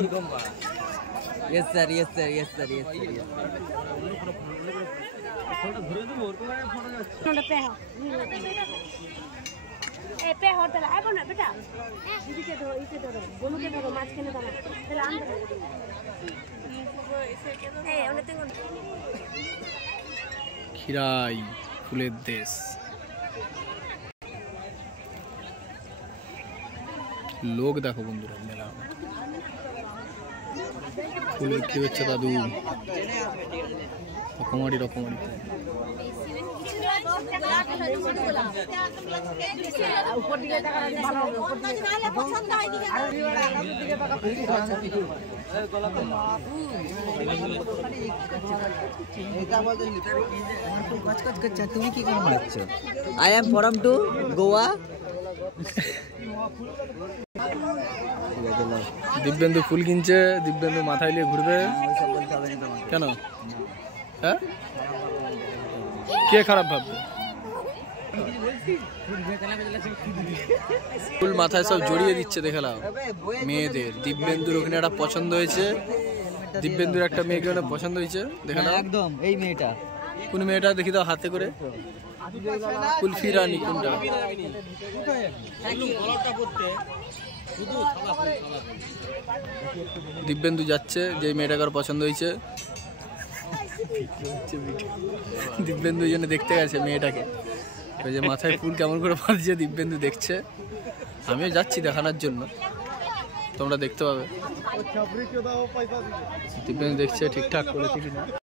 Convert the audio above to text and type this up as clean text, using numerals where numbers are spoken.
yes sir yes sir yes sir yes sir पे hotel आए ना बेटा दीदी के धरो इसे धरो दोनों के धरो माछ के ना फिर आम ए उन्हें तो খিরাই ফুলের দেশ লোক দেখো বন্ধুরা মেলা ফুল বিক্রি হচ্ছে দাদু রকমারি রকমারি ऊपर दिखे I am from to Goa Dibyendu ফুল কিনছে দিব্যেন্দু মাথায় নিয়ে ঘুরবে কেন হ্যাঁ কে খারাপ ভাববে ফুল মাথায় সব জড়িয়ে দিচ্ছে দেখালাম মেয়েদের দিব্যেন্দুর ওখানে একটা পছন্দ হয়েছে দিব্যেন্দুর একটা মেয়েকে ওখানে পছন্দ হয়েছে দেখালাম একদম এই মেয়েটা কোন মেয়েটা দেখি দাও হাতে করে কুলফি রানী কোনটা দিব্যেন্দু যাচ্ছে যে মেয়েটাকে পছন্দ হয়েছে দিব্যেন্দু জন্য দেখতে গেছে মেয়েটাকে ওই যে মাথায় ফুল কেমন করে বাঁধছে দিব্যেন্দু দেখছে আমিও যাচ্ছি দেখানোর জন্য তোমরা দেখতে পাবে দিব্যেন্দু দেখছে ঠিকঠাক করেছে কিনা